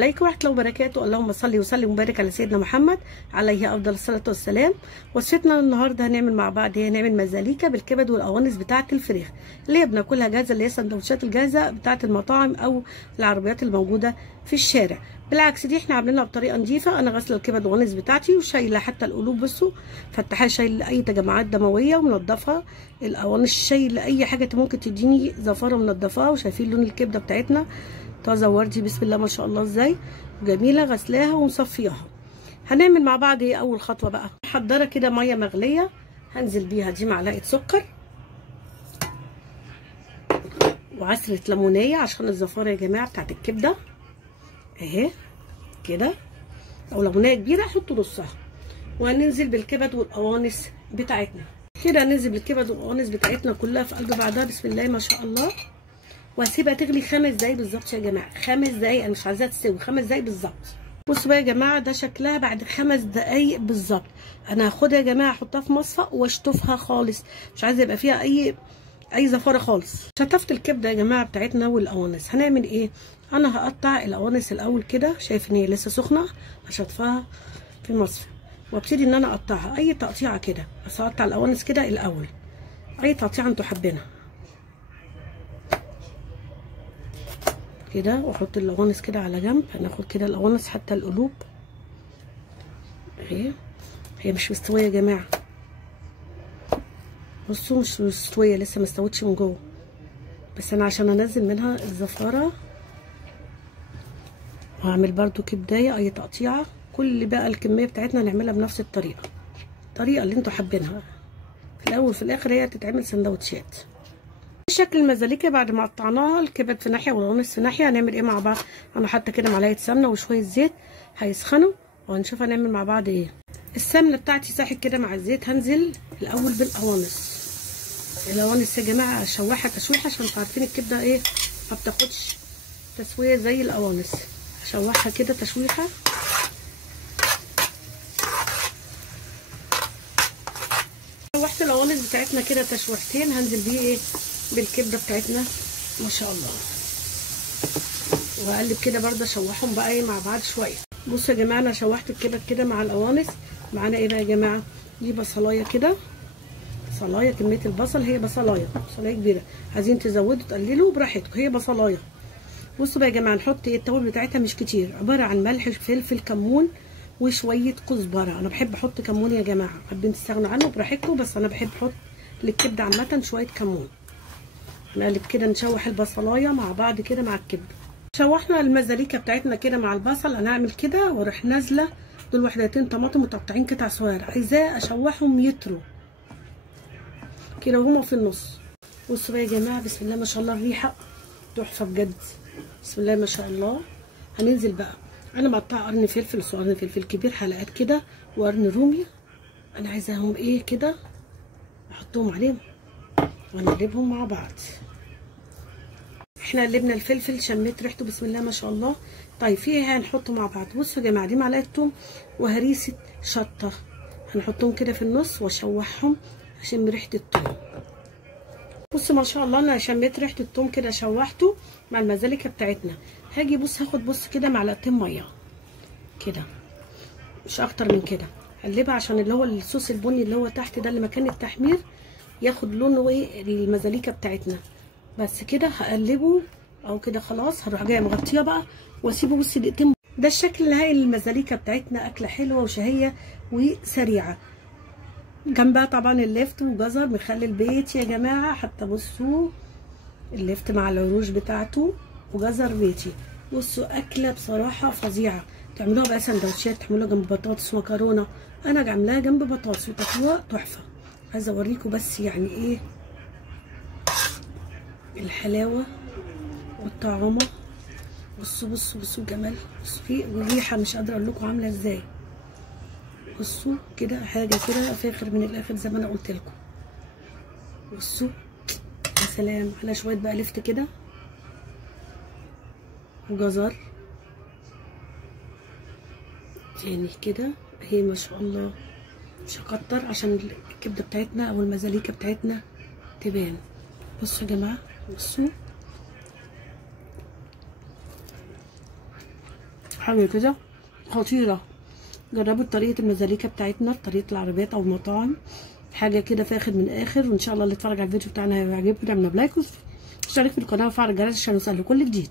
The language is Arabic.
عليكم ورحمة الله وبركاته. اللهم صل وسلم وبارك على سيدنا محمد عليه افضل الصلاة والسلام. وصفتنا النهارده هنعمل مع بعض هنعمل مزاليكا بالكبد والقوانص بتاعة الفراخ اللي هي بناكلها جاهزة، اللي هي السندوتشات الجاهزة بتاعة المطاعم او العربيات الموجودة في الشارع. بالعكس دي احنا عاملينها بطريقة نظيفة. انا غاسلة الكبد والقوانص بتاعتي وشايلة حتى القلوب، بصوا فتحها، شايلة اي تجمعات دموية ومنضفها. القوانص شايلة اي حاجة ممكن تديني زفارة منضفاها. وشايفين لون الكبدة بتاعتنا طازه وردي، بسم الله ما شاء الله ازاي جميله، غسلاها ومصفياها. هنعمل مع بعض ايه؟ اول خطوه بقى محضره كده ميه مغليه، هنزل بيها دي معلقه سكر وعصره ليمونيه عشان الزفاره يا جماعه بتاعت الكبده اهي كده، او ليمونيه كبيره حطوا نصها. وهننزل بالكبد والقوانص بتاعتنا كده، هننزل بالكبد والقوانص بتاعتنا كلها في قلب بعضها بسم الله ما شاء الله. وهسيبها تغلي 5 دقايق بالظبط يا جماعه، 5 دقايق، انا مش عايزاها تستوي، 5 دقايق بالظبط. بصوا بقى يا جماعه ده شكلها بعد 5 دقايق بالظبط. انا هاخدها يا جماعه احطها في مصفى واشطفها خالص، مش عايزه يبقى فيها اي زفاره خالص. شطفت الكبده يا جماعه بتاعتنا والقوانص. هنعمل ايه؟ انا هقطع القوانص الاول كده، شايف ان هي لسه سخنه، هشطفها في المصفى وابتدي ان انا اقطعها اي تقطيعه كده. بس هقطع القوانص كده الاول، اي تقطيعه انتوا حابينها كده. واحط القوانص كده على جنب. هناخد كده القوانص حتى القلوب اهي، هي مش مستويه يا جماعه، بصوا مش مستويه لسه، ما استوتش من جوه، بس انا عشان انزل منها الزفاره. وهعمل برده كبدايه اي تقطيعه. كل بقى الكميه بتاعتنا نعملها بنفس الطريقه اللي انتوا حابينها. في الاول وفي الاخر هي تتعمل سندوتشات. شكل المزاليكا بعد ما قطعناها، الكبد في ناحيه والقوانص في ناحيه. هنعمل ايه مع بعض؟ انا حاطه كده معلقه سمنه وشويه زيت هيسخنوا، وهنشوف هنعمل مع بعض ايه. السمنه بتاعتي ساحت كده مع الزيت. هنزل الاول بالقوانص. القوانص يا جماعه اشوحها تشويحه عشان عارفين الكبده ايه ما بتاخدش تسويه زي القوانص. اشوحها كده تشويحه. شوحت القوانص بتاعتنا كده تشويحتين. هنزل بيه ايه؟ بالكبده بتاعتنا ما شاء الله، واقلب كده برده اشوحهم بقى ايه مع بعض شويه. بصوا يا جماعه انا شوحت الكبد كده مع القوانص. معانا ايه بقى يا جماعه؟ دي بصلايه كده، بصلايه، كميه البصل هي بصلايه كبيره، عايزين تزودوا تقللوا براحتكم، هي بصلايه. بصوا بقى يا جماعه نحط ايه؟ التوابل بتاعتها مش كتير، عباره عن ملح فلفل كمون وشويه كزبره. انا بحب احط كمون يا جماعه، حابين تستغنوا عنه براحتكم، بس انا بحب احط للكبده عامه شويه كمون. نقلب كده نشوح البصلايه مع بعض كده مع الكبده. شوحنا المزاليكا بتاعتنا كده مع البصل. انا هعمل كده واروح نازله دول وحدتين طماطم متقطعين قطع صغيره، عايزاه اشوحهم يطروا كده وهما في النص. بصوا بقى يا جماعه بسم الله ما شاء الله الريحه تحفه بجد، بسم الله ما شاء الله. هننزل بقى، انا مقطعه قرن فلفل صغير، قرن فلفل كبير حلقات كده، وقرن رومي. انا عايزاهم ايه كده احطهم عليهم ونقلبهم مع بعض. احنا قلبنا الفلفل، شميت ريحته بسم الله ما شاء الله. طيب في ايه هنحطه مع بعض؟ بصوا يا جماعه دي معلقه توم وهريسه شطه، هنحطهم كده في النص واشوحهم عشان ريحه التوم. بصوا ما شاء الله انا شميت ريحه التوم كده، شوحته مع المزاليكا بتاعتنا. هاجي هاخد كده معلقتين ميه كده، مش اكتر من كده، اقلبها عشان اللي هو الصوص البني اللي هو تحت ده اللي مكان التحمير ياخد لونه ايه المزاليكا بتاعتنا. بس كده هقلبه او كده خلاص. هروح جايه مغطيه بقى واسيبه بصي دقيقتين. ده الشكل النهائي للمزاليكا بتاعتنا، اكله حلوه وشهيه وسريعه. جنبها طبعا اللفت وجزر مخلل بيتي يا جماعه، حتى بصوا اللفت مع العروش بتاعته وجزر بيتي. بصوا اكله بصراحه فظيعه. تعملوها بقى سندوتشات، تعملوها جنب بطاطس ومكرونه. انا عاملاها جنب بطاطس وتاكلوها تحفه. عايزه اوريكم بس يعني ايه الحلاوه والطعامه. بصوا الجمال، بصوا فيه والريحه مش قادره اقول لكم عامله ازاي. بصوا كده حاجه كده فاخر من الاخر زي ما انا قلت لكم. بصوا يا سلام على شويه بقى لفت كده وجزر تاني كده اهي ما شاء الله. مش هكتر عشان الكبده بتاعتنا او المزاليكا بتاعتنا تبان. بصوا يا جماعه، بصوا حاجه كده خطيره. جربوا طريقه المزاليكا بتاعتنا، طريقه العربيات او المطاعم، حاجه كده فاخر من اخر. وان شاء الله اللي اتفرج على الفيديو بتاعنا هيعجبكم. تعملوا لايك واشترك في القناه وفعل الجرس عشان يوصل لكل جديد.